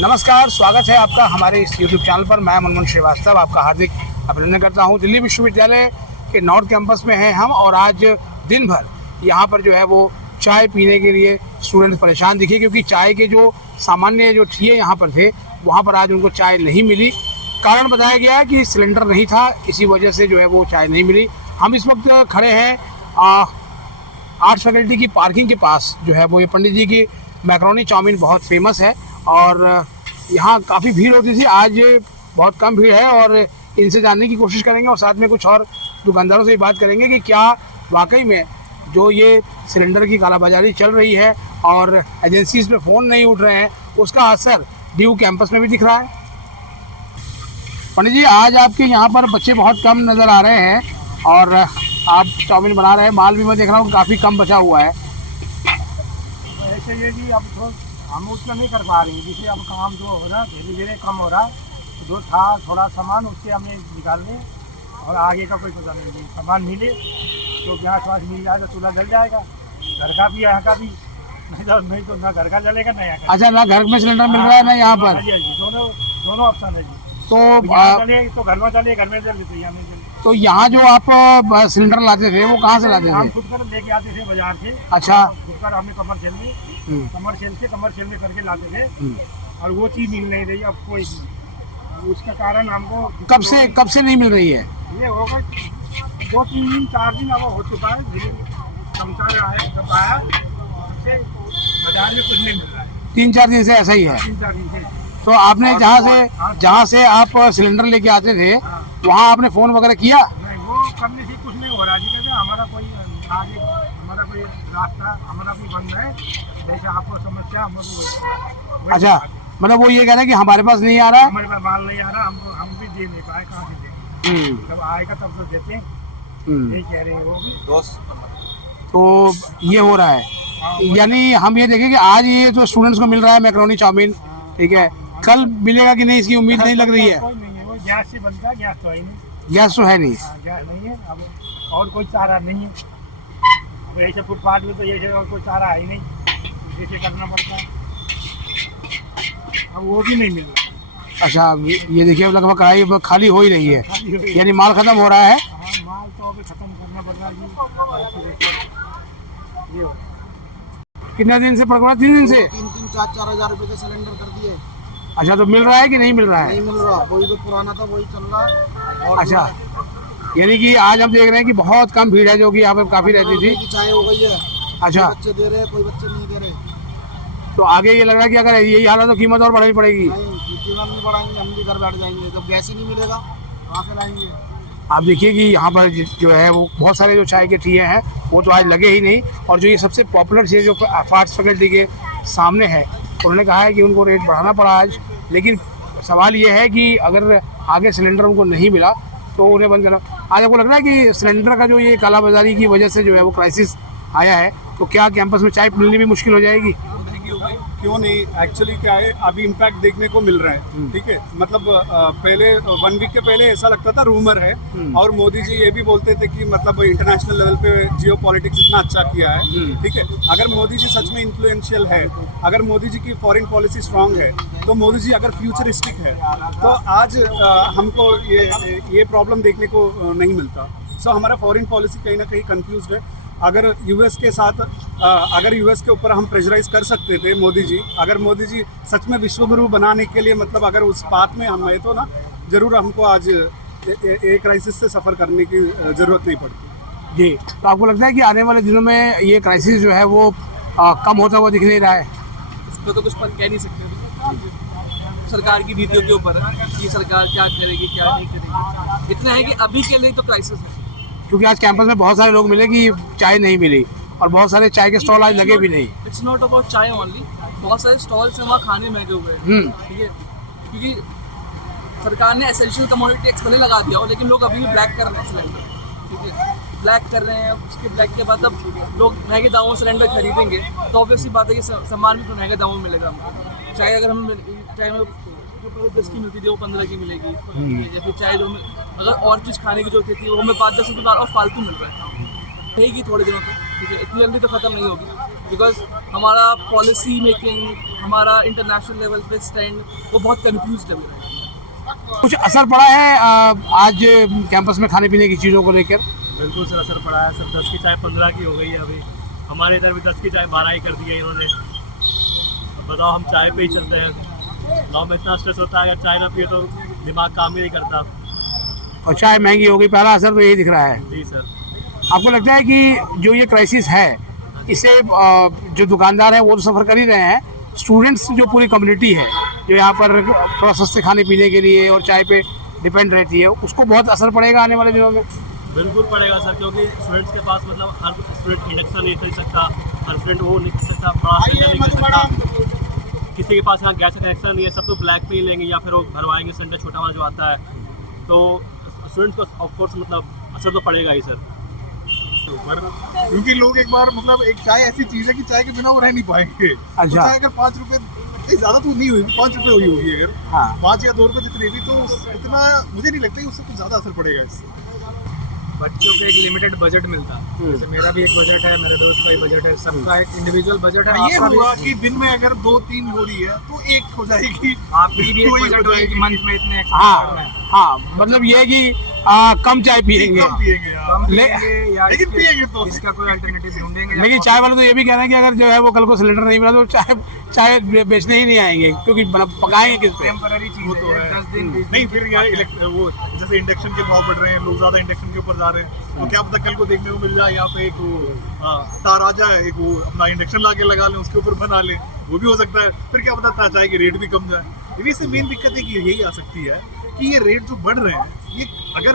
नमस्कार, स्वागत है आपका हमारे इस YouTube चैनल पर। मैं मनमोहन श्रीवास्तव आपका हार्दिक अभिनंदन करता हूं। दिल्ली विश्वविद्यालय के नॉर्थ कैंपस में हैं हम और आज दिन भर यहां पर जो है वो चाय पीने के लिए स्टूडेंट्स परेशान दिखे, क्योंकि चाय के जो सामान्य जो ठिये यहाँ पर थे वहाँ पर आज उनको चाय नहीं मिली। कारण बताया गया कि सिलेंडर नहीं था, इसी वजह से जो है वो चाय नहीं मिली। हम इस वक्त खड़े हैं आर्ट्स फैकल्टी की पार्किंग के पास। जो है वो ये पंडित जी की मैकरोनी चाउमीन बहुत फेमस है और यहाँ काफ़ी भीड़ होती थी। आज बहुत कम भीड़ है और इनसे जानने की कोशिश करेंगे और साथ में कुछ और दुकानदारों से भी बात करेंगे कि क्या वाकई में जो ये सिलेंडर की कालाबाजारी चल रही है और एजेंसीज पे फ़ोन नहीं उठ रहे हैं, उसका असर ड्यू कैंपस में भी दिख रहा है। पंडित जी, आज आपके यहाँ पर बच्चे बहुत कम नज़र आ रहे हैं और आप चाउमीन बना रहे हैं। माल भी मैं देख रहा हूँ काफ़ी कम बचा हुआ है। ऐसे ये जी अब तो हम उतना नहीं कर पा रहे हैं, जिससे अब काम जो हो रहा है धीरे धीरे कम हो रहा है। जो था थोड़ा सामान उससे हमें निकाल लें और आगे का कोई पता नहीं। सामान मिले तो गैस वास मिल जाए तो चूल्हा जल जाएगा, घर का भी यहाँ का भी। नहीं तो ना घर का जलेगा ना यहाँ का। अच्छा, ना घर में सिलेंडर मिल रहा है ना यहाँ पर? जी जी, दोनों ऑप्शन है जी। तो घर में चलिए, घर में जल लेते हैं। तो यहाँ जो आप सिलेंडर लाते थे वो कहाँ से लाते थे? हम खुद कर लेके आते थे बाजार से। अच्छा, खुद कर हमें कमर्शियल में करके लाते थे और वो चीज़ मिल नहीं रही अब कोई। उसका कारण हमको कब से नहीं मिल रही है? ये होगा 2-3 दिन 4 दिन अब हो चुका है। धीरे समाचार आया जब आया उससे बाजार में कुछ नहीं मिल रहा है। 3-4 दिन से ऐसा ही है। 3-4 दिन से। तो आपने जहाँ से आप सिलेंडर लेके आते थे वहाँ आपने फ़ोन वगैरह किया? नहीं, वो करने से कुछ नहीं हो रहा जी। कहते हमारा कोई आगे हमारा कोई रास्ता हमारा भी बंद है, जैसे आपको समस्या हम लोग। अच्छा, मतलब वो ये कह रहे हैं कि हमारे पास नहीं आ रहा, हमारे पास माल नहीं आ रहा, हम भी दे नहीं पाए। कहाँ से दें? जब आएगा तब तो देते हैं, यही कह रहे हैं वो भी। तो ये हो रहा है। यानी हम ये देखें कि आज ये जो स्टूडेंट्स को मिल रहा है मैकरोनी चाउमीन, ठीक है, कल मिलेगा कि नहीं इसकी उम्मीद नहीं लग रही है। कोई नहीं है, वो गैस से बनता है, गैस तो है नहीं। गैस तो है नहीं। गैस नहीं है अब, और कोई चारा नहीं है। अब ऐसे फुटपाथ में तो ऐसे और कोई चारा है ही नहीं, जैसे करना पड़ता है। अब वो भी नहीं मिल रहा। अच्छा, ये देखिए लगभग कढ़ाई खाली हो ही रही है, यानी माल खत्म हो रहा है। हाँ, माल तो अभी खत्म करना पड़ रहा है जी। ये हो कितने दिन से पड़ रहा है? 3 दिन से 3-4 हज़ार रुपये का सिलेंडर कर दिए। अच्छा, तो मिल रहा है कि नहीं मिल रहा है? नहीं मिल रहा, वही जो पुराना था वही चल रहा है। और अच्छा, यानी कि आज हम देख रहे हैं कि बहुत कम भीड़ है जो कि यहाँ पे काफ़ी रहती थी। की चाय हो गई है। अच्छा, कोई बच्चे दे रहे हैं, कोई बच्चे नहीं दे रहे। तो आगे ये लग रहा है कि अगर यही हाल है तो कीमत और बढ़ानी पड़ेगी। नहीं, कीमत नहीं बढ़ाएंगे, हम भी घर बैठ जाएंगे। जब गैस ही नहीं मिलेगा कहाँ से लाएंगे? आप देखिए कि यहाँ पर जो है वो बहुत सारे जो चाय के ठिये हैं वो तो आज लगे ही नहीं। और जो ये सबसे पॉपुलर चीज़ जो आर्ट्स फैकल्टी के सामने है, उन्होंने कहा है कि उनको रेट बढ़ाना पड़ा आज। लेकिन सवाल ये है कि अगर आगे सिलेंडर उनको नहीं मिला तो उन्हें बंद करना। आज आपको लग रहा है कि सिलेंडर का जो ये कालाबाजारी की वजह से जो है वो क्राइसिस आया है, तो क्या कैंपस में चाय मिलनी भी मुश्किल हो जाएगी? क्यों नहीं, एक्चुअली क्या है, अभी इम्पैक्ट देखने को मिल रहा है। ठीक है, मतलब पहले 1 वीक के पहले ऐसा लगता था रूमर है, और मोदी जी ये भी बोलते थे कि मतलब इंटरनेशनल लेवल पे जियो पॉलिटिक्स इतना अच्छा किया है। ठीक है, अगर मोदी जी सच में इन्फ्लुएंशियल है, अगर मोदी जी की फॉरेन पॉलिसी स्ट्रांग है, तो मोदी जी अगर फ्यूचरिस्टिक है, तो आज हमको ये प्रॉब्लम देखने को नहीं मिलता। सो हमारा फॉरेन पॉलिसी कहीं ना कहीं कंफ्यूज्ड है। अगर यूएस के साथ अगर यूएस के ऊपर हम प्रेशराइज कर सकते थे मोदी जी, अगर मोदी जी सच में विश्वगुरु बनाने के लिए मतलब अगर उस बात में हम है तो ना ज़रूर हमको आज एक क्राइसिस से सफ़र करने की ज़रूरत नहीं पड़ती। जी, तो आपको लगता है कि आने वाले दिनों में ये क्राइसिस जो है वो कम होता हुआ दिख नहीं रहा है? इस पर तो कुछ पर कह नहीं सकते, सरकार की नीतियों के ऊपर है कि सरकार क्या करेगी क्या नहीं करेगी। इतना है कि अभी के लिए तो क्राइसिस है, क्योंकि आज कैंपस में बहुत सारे लोग मिले कि चाय नहीं मिली और बहुत सारे चाय के स्टॉल आज लगे भी नहीं। इट्स नॉट अबाउट चाय ओनली, बहुत सारे स्टॉल्स हैं वहाँ खाने महंगे हुए हैं। ठीक है, क्योंकि सरकार ने एसेंशियल कमोडिटी टैक्स पहले लगा दिया हो, लेकिन लोग अभी भी ब्लैक कर रहे हैं सिलेंडर। ठीक है, ब्लैक कर रहे हैं, उसके ब्लैक के बाद अब लोग महंगे दामों में सिलेंडर खरीदेंगे तो ऑब्वियसली बात है कि सामान भी महंगे दामों में मिलेगा हमको। चाय अगर हम चाय में 10 की मिलती थी वो 15 की मिलेगी, या फिर चाय जो अगर और चीज़ खाने की जो थी वो हमें 5-10 रुपये और फालतू मिल रहा है। रहेगी थोड़े दिनों तक, ठीक है, इतनी जल्दी तो ख़त्म नहीं होगी, बिकॉज हमारा पॉलिसी मेकिंग हमारा इंटरनेशनल लेवल पे स्टैंड वो बहुत कंफ्यूज लग रहा है। कुछ असर पड़ा है आज कैंपस में खाने पीने की चीज़ों को लेकर? बिल्कुल सर असर पड़ा है सर। 10 की चाय 15 की हो गई है अभी। हमारे इधर भी 10 की चाय 12 ही कर दी है इन्होंने। अब बताओ हम चाय पे ही चलते हैं। गाँव में इतना स्ट्रेस होता है, अगर चाय ना पिए तो दिमाग काम ही नहीं करता। और चाय महंगी हो गई, पहला असर तो यही दिख रहा है। जी सर। आपको लगता है कि जो ये क्राइसिस है इसे जो दुकानदार हैं वो तो सफ़र कर ही रहे हैं, स्टूडेंट्स जो पूरी कम्युनिटी है जो यहाँ पर थोड़ा सस्ते खाने पीने के लिए और चाय पे डिपेंड रहती है, उसको बहुत असर पड़ेगा आने वाले दिनों में? बिल्कुल पड़ेगा सर, क्योंकि स्टूडेंट्स के पास मतलब हर स्टूडेंट इंडक्शन नहीं खरीद सकता, हर स्टूडेंट वो नहीं खरीद सकता, बड़ा सिलेंडर नहीं खरीद सकता। किसी के पास यहाँ गैस का कनेक्शन नहीं है, सब तो ब्लैक पे ही लेंगे या फिर वो भरवाएंगे सिलेंडर छोटा वाला जो आता है। तो स्टूडेंट्स को ऑफकोर्स मतलब असर तो पड़ेगा ही सर। क्योंकि लोग एक बार मतलब एक चाय ऐसी चीज है कि चाय के बिना वो रह नहीं पाएंगे। अच्छा। तो चाय अगर 5 रुपए ज्यादा तो नहीं हुई, 5 रुपए हुई होगी अगर, हाँ। 5 या 2 रुपए जितनी भी, तो इतना मुझे नहीं लगता कि उससे कुछ ज्यादा असर पड़ेगा इससे। बच्चों को एक लिमिटेड बजट मिलता है, जैसे मेरा भी एक बजट है, मेरे दोस्त का भी बजट है, सबका एक इंडिविजुअल बजट है। ये आपका भी- हुआ कि दिन में अगर 2-3 हो रही है तो एक हो जाएगी, आपकी भी एक कोई बजट हो होगी कि जाएगी। मंथ में इतने हाँ, मतलब ये है कि कम चाय पियेंगे, कम पिएंगे यार। कम ले- पिएंगे या लेकिन इसके- पिएंगे तो। इसका कोई अल्टरनेटिव ढूंढेंगे। लेकिन चाय वाले तो ये भी कह रहे हैं कि अगर जो है वो कल को सिलेंडर नहीं मिला तो चाय बेचने ही नहीं आएंगे, क्योंकि पकाएंगे किस पे? टेम्पररी चीज वो तो है, है। 10 दिन 20 नहीं फिर यार वो जैसे इंडक्शन के भाव बढ़ रहे हैं, लोग ज्यादा इंडक्शन के ऊपर जा रहे हैं, तो क्या पता कल को देखने को मिल जाए यहाँ पे एक वो तार आ जाए, एक वो अपना इंडक्शन ला के लगा लें, उसके ऊपर बना लें, वो भी हो सकता है। फिर क्या पता चाय के रेट भी कम जाए। लेकिन इससे मेन दिक्कत है कि यही आ सकती है कि ये रेट जो बढ़ रहे हैं, ये अगर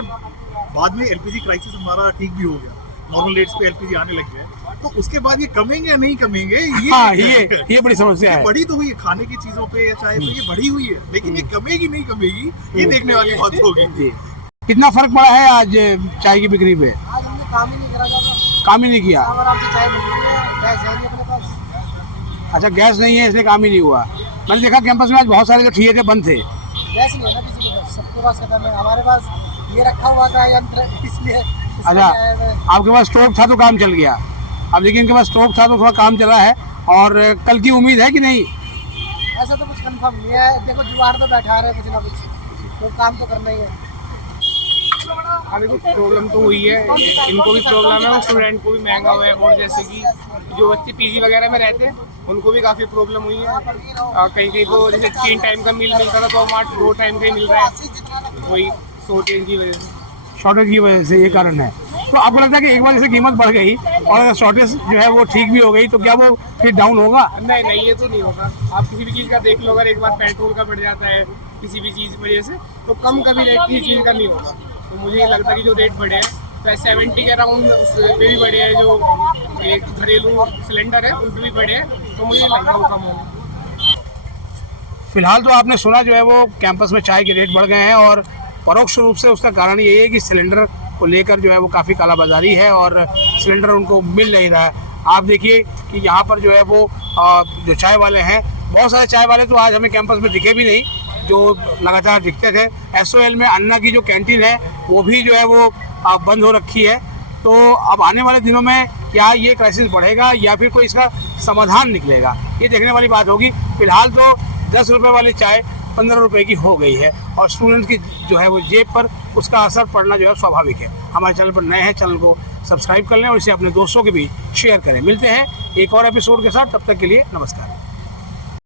बाद में एलपीजी क्राइसिस हमारा ठीक भी हो गया, नॉर्मल रेट्स पे एलपीजी आने लग गए, तो उसके बाद ये कमेंगे या नहीं कमेंगे, हाँ, ये बड़ी समस्या है। बढ़ी तो हुई है खाने की चीजों पे या चाहे तो ये बढ़ी हुई है, लेकिन ये कमेगी नहीं कमेगी, ये देखने वाली बात होगी। कितना फर्क पड़ा है आज चाय की बिक्री पे? आज हमने काम ही नहीं करा था, काम ही नहीं किया? आराम से चाय बन रही है, गैस है नहीं अपने पास। अच्छा, गैस नहीं है इसलिए काम ही नहीं हुआ। मैंने देखा कैंपस में आज बहुत सारे जो ठिए थे बंद थे। गैस नहीं है ना किसी के पास, सबके पास खत्म है। हमारे पास ये रखा हुआ था यंत्र, इसलिए अच्छा, आपके पास स्टोव था तो काम चल गया। अब लेकिन इनके पास स्टोव था तो थोड़ा काम चला है, और कल की उम्मीद है कि नहीं? ऐसा तो कुछ कंफर्म नहीं है। देखो जुगाड़ तो बैठा रहे कुछ ना कुछ, तो काम तो करना ही है। अभी कुछ प्रॉब्लम तो हुई है, इनको भी प्रॉब्लम है, स्टूडेंट को भी महंगा हुआ है, और जैसे कि जो बच्चे पीजी वगैरह में रहते हैं उनको भी काफ़ी प्रॉब्लम हुई है। कहीं कहीं को जैसे 3 टाइम का मील मिलता था तो वहाँ 2 टाइम का ही मिल रहा है, वही शॉर्टेज की वजह से। शॉर्टेज की वजह से ये कारण है। तो आपको लगता है कि एक बार जैसे कीमत बढ़ गई और अगर शॉर्टेज जो है वो ठीक भी हो गई तो क्या वो फिर डाउन होगा? नहीं, ये तो नहीं होगा। आप किसी भी चीज़ का देख लो, अगर एक बार पेट्रोल का बढ़ जाता है किसी भी चीज़ की वजह से, तो कम कभी रेट किसी चीज़ का नहीं होगा। तो मुझे ये लगता है कि जो रेट बढ़े हैं, तो 70 के अराउंड उस पे भी बढ़े हैं, जो एक घरेलू सिलेंडर है उन पर भी बढ़े हैं, तो मुझे लगता है वो कम होगा। फिलहाल तो आपने सुना जो है वो कैंपस में चाय के रेट बढ़ गए हैं, और परोक्ष रूप से उसका कारण यही है कि सिलेंडर को लेकर जो है वो काफ़ी कालाबाजारी है और सिलेंडर उनको मिल नहीं रहा है। आप देखिए कि यहाँ पर जो है वो जो चाय वाले हैं, बहुत सारे चाय वाले तो आज हमें कैंपस में दिखे भी नहीं, जो लगातार दिखते थे। SOL में अन्ना की जो कैंटीन है वो भी जो है वो बंद हो रखी है। तो अब आने वाले दिनों में क्या ये क्राइसिस बढ़ेगा या फिर कोई इसका समाधान निकलेगा, ये देखने वाली बात होगी। फिलहाल तो 10 रुपये वाली चाय 15 रुपये की हो गई है, और स्टूडेंट की जो है वो जेब पर उसका असर पड़ना जो है स्वाभाविक है। हमारे चैनल पर नए हैं, चैनल को सब्सक्राइब कर लें और इसे अपने दोस्तों के बीच शेयर करें। मिलते हैं एक और एपिसोड के साथ, तब तक के लिए नमस्कार।